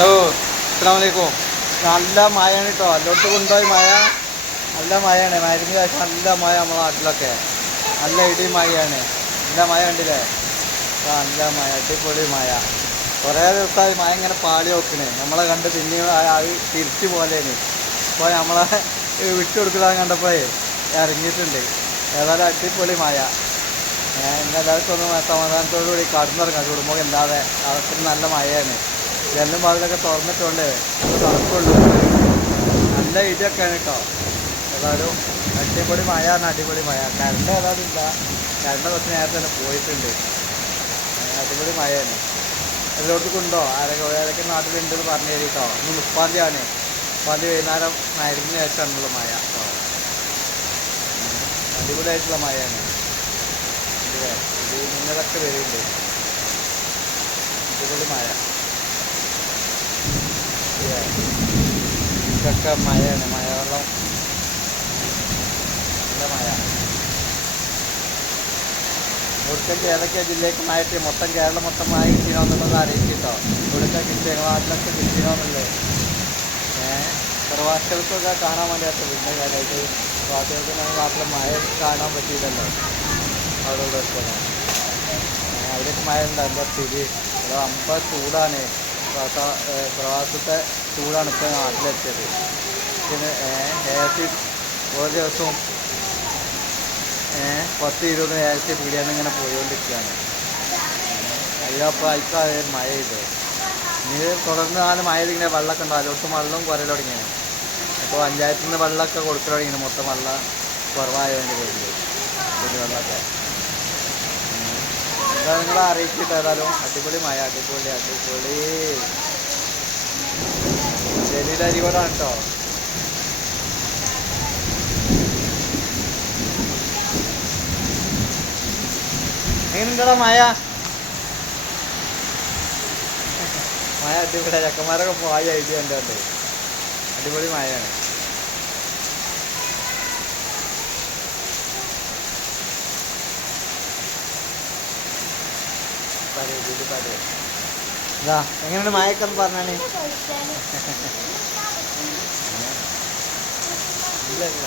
Hello, അസ്സലാമു അലൈക്കും. നല്ല മഴയാണ് കേട്ടോ. എല്ലായിടത്തും കൊണ്ടുപോയി മഴ. നല്ല മഴയാണ്. മരുന്ന് ശേഷം നല്ല മഴ നമ്മളെ നാട്ടിലൊക്കെ. നല്ല ഇടി മഴയാണ്. നല്ല മഴ ഉണ്ടല്ലേ? നല്ല മഴ, അടിപൊളി മഴ. കുറേ ദിവസമായി മഴ ഇങ്ങനെ പാളി നോക്കണേ. നമ്മളെ കണ്ട് പിന്നെ അത് തിരിച്ചു പോലെയാണ്. ഇപ്പോൾ നമ്മളെ വിട്ടു കൊടുക്കുന്നത് കണ്ടപ്പോഴേ ഇറങ്ങിയിട്ടുണ്ട്. ഏതായാലും അടിപൊളി മഴ. ഇന്ന് എല്ലാവർക്കും ഒന്ന് സമാധാനത്തോടു കൂടി കടന്നിറങ്ങാം, കുടുംബം ഇല്ലാതെ. അതൊക്കെ നല്ല മഴയാണ്. ജനലും വാതിലൊക്കെ തുറന്നിട്ടുണ്ട്. തണുപ്പുള്ളൂ. നല്ല ഇടിയൊക്കെയാണ് കേട്ടോ. ഏതായാലും അടിപൊളി മഴ ആണ്. അടിപൊളി മഴ. കരണ്ട് ഏതായാലും ഇല്ല. കരണ്ട് കുറച്ച് നേരത്തെ തന്നെ പോയിട്ടുണ്ട്. അടിപൊളി മഴയാണ്. എല്ലായിടത്തും ഉണ്ടോ? ഏതൊക്കെ നാട്ടിലുണ്ടെന്ന് പറഞ്ഞു തരും കേട്ടോ. ഇന്ന് 30-ാം തീയതിയാണ്. 30-ാം തീയതി വൈകുന്നേരം മരുന്നിന് ശേഷമാണുള്ള മഴ കേട്ടോ. അടിപൊളിയായിട്ടുള്ള മഴയാണ്. ഇത് നിങ്ങളൊക്കെ വരുന്നുണ്ട്. അടിപൊളി മഴ. ഇതൊക്കെ മഴയാണ്. മഴവെള്ളം നല്ല മഴ. ഇവിടുത്തെ ഏതൊക്കെ ജില്ലയ്ക്ക് മഴ മൊത്തം കേരളം മൊത്തം മഴ കിട്ടണമെന്നുള്ളത് അറിയിച്ചിട്ടോ. ഇവിടുത്തെ കിട്ടിയ നാട്ടിലൊക്കെ കിട്ടണമെന്നുള്ളത്. പ്രവാസികൾക്കൊക്കെ കാണാൻ വേണ്ടിയാത്ത പിന്നെ കാര്യമായിട്ട് പ്രവാസികൾക്ക് നാട്ടിൽ മഴ കാണാൻ പറ്റിയില്ലല്ലോ. അവിടെ ഇവിടെ വെച്ചത് അവിടെയൊക്കെ മഴ ഉണ്ട്. എന്താ സ്ഥിതി? അമ്പ ചൂടാണ്. പ്രവാസത്തെ ചൂടാണ് ഇപ്പോൾ നാട്ടിലെത്തിയത്. പിന്നെ AC ഓരോ ദിവസവും 10-20 AC പീടിയാന്ന് ഇങ്ങനെ പോയിക്കൊണ്ടിരിക്കുകയാണ്. അതിലപ്പോൾ അയക്കാതെ മഴ ചെയ്ത് ഇനി തുടർന്ന് 4 മഴ ഇങ്ങനെ വെള്ളമൊക്കെ ഉണ്ടാവും. എല്ലായിടത്തും വെള്ളം കുറയൽ തുടങ്ങിയാണ്. അപ്പോൾ പഞ്ചായത്തിൽ നിന്ന് വെള്ളമൊക്കെ കൊടുക്കൽ തുടങ്ങിയാണ്. മൊത്തം വെള്ളം കുറവായതിൻ്റെ പേരിൽ കുടിവെള്ളമൊക്കെ എന്താ നിങ്ങളെ അറിയിച്ചിട്ട്. ഏതായാലും അടിപൊളി മഴ. അടിപൊളി അടിപൊളി. ജലീൽ അരികോടാണ് കേട്ടോ. എങ്ങനെയുണ്ടടാ മഴ? മഴ അടിപൊളി. ചക്കന്മാരൊക്കെ പോയ ഐഡിയ ഉണ്ട്. അടിപൊളി മഴയാണ്. ഇതാ എങ്ങനെയാണ് മഴയൊക്കെ ഒന്ന് പറഞ്ഞാണ്. ഇല്ല ഇല്ല